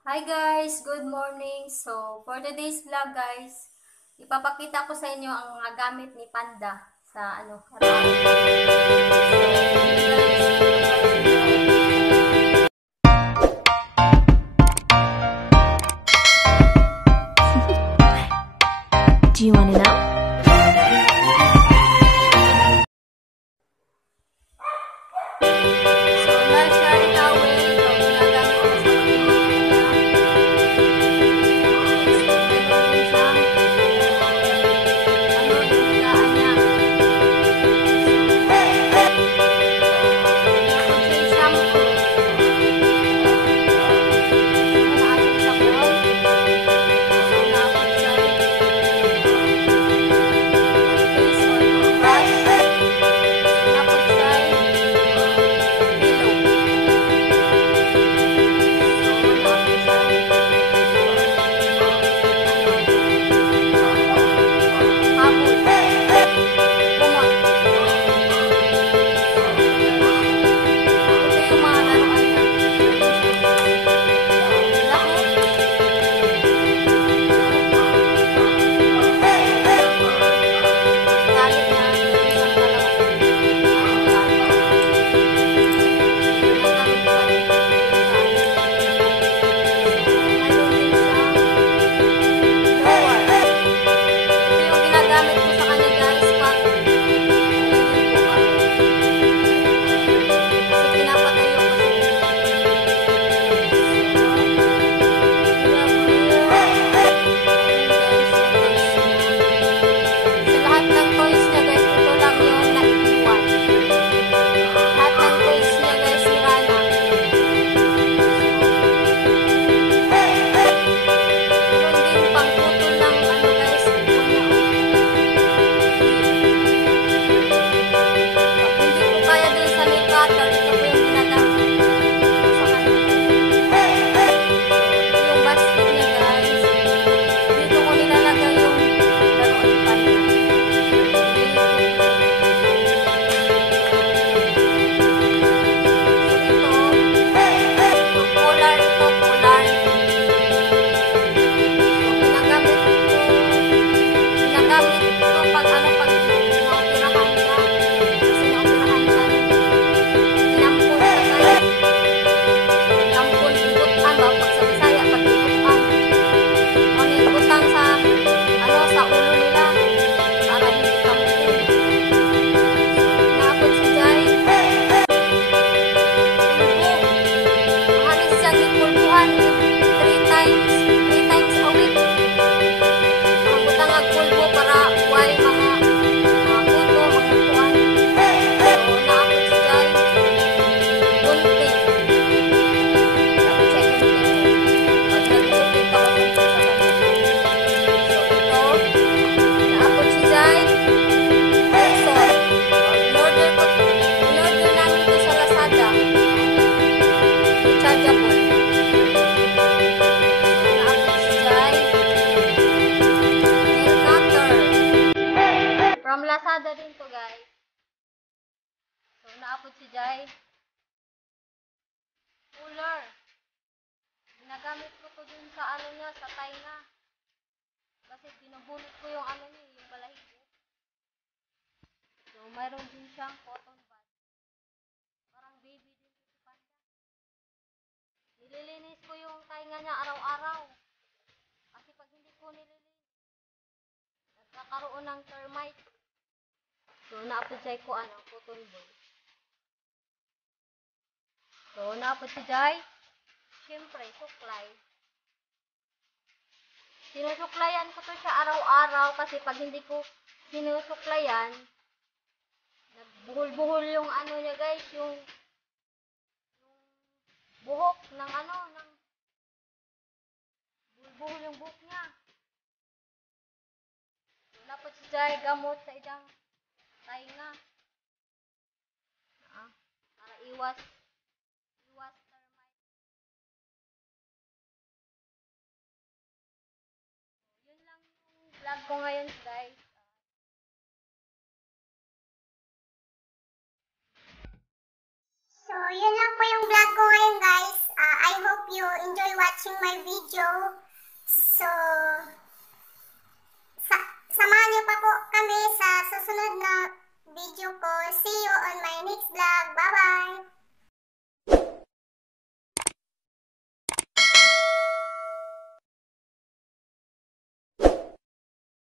Hi guys, good morning. So, for today's vlog guys, ipapakita ko sa inyo ang mga gamit ni Panda sa araw-araw. Do you want to know? So, nursery towel, so ginagamit ko sa From Lazada din to guys. So, naapod si Jai. Cooler. Ginagamit ko to dun sa ano niya, sa tainga. Kasi binubulot ko yung ano niya, yung balahibo. So, mayroon din siyang cotton bud. Parang baby din si Panda. Nililinis ko yung tainga niya araw-araw. Kasi pag hindi ko nililinis, nagkakaroon ng termite. So, naapod ko cotton ball. So, naapod si Jai. Siyempre, suklay. Sinusuklayan ko to siya araw-araw kasi pag hindi ko sinusuklayan, nagbuhol-buhol yung ano niya guys, yung buhok ng buhol-buhol yung buhok niya. So, napod si Jai gamot sa idang tainga. Para iwas termite. Yun lang yung vlog ko ngayon guys. So, yun lang po yung vlog ko ngayon guys. I hope you enjoy watching my video. So,